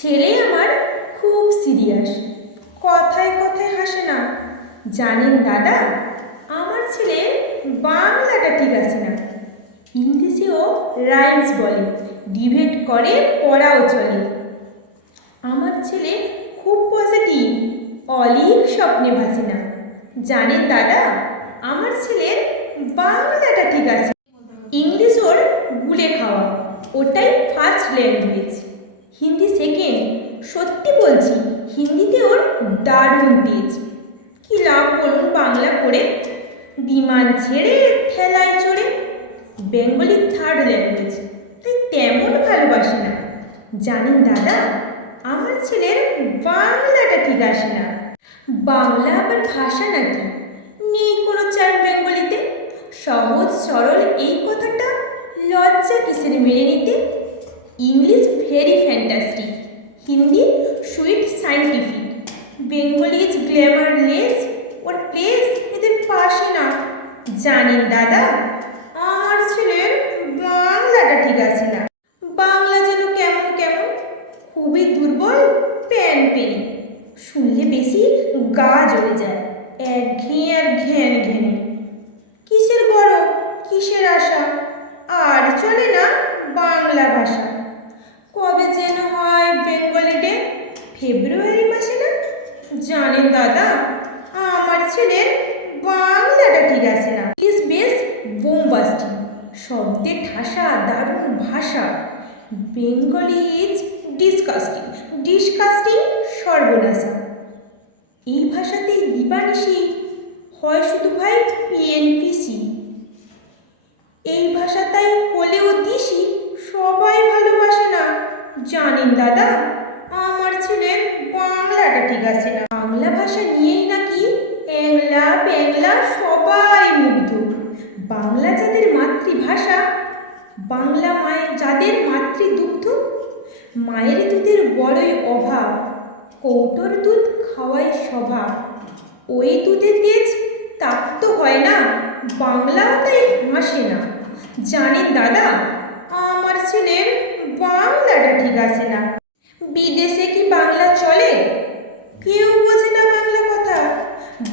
ছেলে আমার খুব সিরিয়াস, কথায় কথায় হাসে না। জানেন দাদা, আমার ছেলে বাংলাটা ঠিক আছে না, ইংলিশেও রাইমস বলে, ডিবেট করে, পড়াও চলে। আমার ছেলে খুব পজিটিভ, অলিক স্বপ্নে ভাসে না। জানেন দাদা, আমার ছেলের বাংলাটা ঠিক আছে, ইংলিশ ওর গুলে খাওয়া, ওটাই ফার্স্ট ল্যাঙ্গুয়েজ, হিন্দি সেকেন্ড। সত্যি বলছি, হিন্দিতে ওর দারুণ তেজ। কি লাভ বলুন বাংলা পড়ে, বিমান ছেড়ে ঠেলায় চড়ে। বেঙ্গলি থার্ড ল্যাঙ্গুয়েজ, তাই তেমন ভালোবাসে না। জানেন দাদা, আমার ছেলের বাংলাটা ঠিক আসে না। বাংলা আবার ভাষা নাকি, নেই কোনো চার বেঙ্গলিতে। সহজ সরল এই কথাটা লজ্জা কিসের মেনে নিতে। English very fantastic, Hindi sweet scientific, Bengali is glamourless, or place এদের পাশে না। জানেন দাদা, আমার ছেলের বাংলাটা ঠিক আছে না। বাংলা যেন কেমন কেমন, খুবই দুর্বল, প্যান পেনি, শুনলে বেশি গা জ্বলে যায়, একঘেয়ে আর ঘ্যান ঘেনে। কিসের গরব, কিসের আশা, আর চলে না বাংলা ভাষা। কবে যেন হয় বেঙ্গলি ডে, ফেব্রুয়ারি মাসে না। জানেন দাদা, আমার ছেলের বাংলাটা ঠিক আছে না। ইস বেশ বোমবাস্টিং, শব্দের ঠাসা, দারুণ ভাষা। বেঙ্গলি ইজ ডিসকাস্টিং, ডিসকাস্টিং সর্বনাশা। এই ভাষাতেই দিবানিশি হয় শুধু ভাই পিএনপিসি। এই ভাষাটাই হলেও দিশি, সবাই ভালোবাসে না। জানেন দাদা, আমার ছেলের বাংলাটা ঠিক আছে না। বাংলা ভাষা নিয়েই নাকি এংলা বেংলা সবাই মুগ্ধ। বাংলা যাদের মাতৃভাষা, বাংলা মায়ের যাদের মাতৃদুগ্ধ, মায়ের দুধের বড়ই অভাব, কৌটোর দুধ খাওয়াই স্বভাব। ওই দুধের তেজ তাপ্ত হয় না, বাংলাও তাই হাসে না। জানেন দাদা, আমার ছেলের বাংলাটা ঠিক আছে না। বিদেশে কি বাংলা চলে, কেউ বোঝে না বাংলা কথা।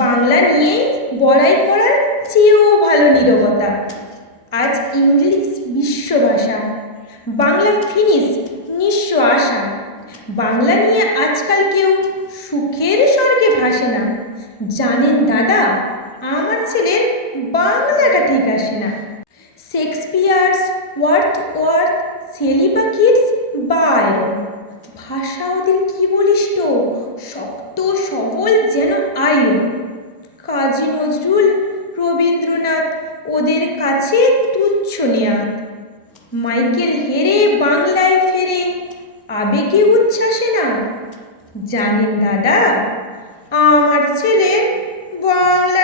বাংলা নিয়ে বড়াই করার চেয়েও ভালো নীরবতা। আজ ইংলিশ বিশ্বভাষা, বাংলা ফিনিশ নিঃস্ব আশা। বাংলা নিয়ে আজকাল কেউ সুখের স্বর্গে ভাসে না। জানেন দাদা, আমার ছেলের বাংলাটা ঠিক আসে না। শেক্সপিয়ার্স ওয়ার্থ শেলি বা কিটস বাইরন, ভাষা ওদের কি বলিস তো, শক্ত সবল যেন আয়রন। কাজী নজরুল, রবীন্দ্রনাথ ওদের কাছে তুচ্ছ নেয়াত। মাইকেল হেরে বাংলায় ফেরে, আবেগে উচ্ছ্বাসে না। জানেন দাদা, আমার ছেলে বাংলা